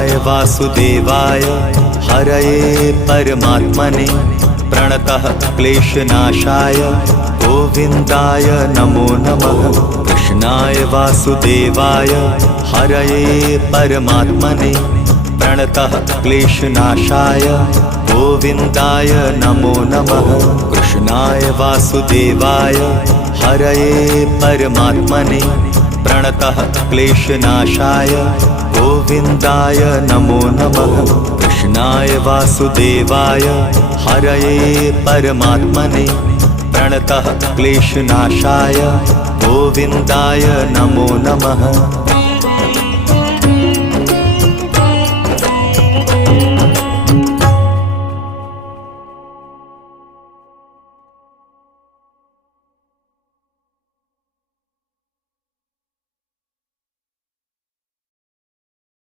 कृष्णाय वासुदेवाय हरये परमात्मने प्रणतः क्लेशनाशाय गोविन्दाय नमो नमः। कृष्णाय वासुदेवाय हरये परमात्मने प्रणतः क्लेशनाशाय गोविन्दाय नमो नमः। कृष्णाय वासुदेवाय हरये परमात्मने प्रणतः क्लेशनाशाय गोविन्दाय नमो नमः। कृष्णाय वासुदेवाय हरये परमात्मने प्रणतः क्लेशनाशाय गोविन्दाय नमो नमः।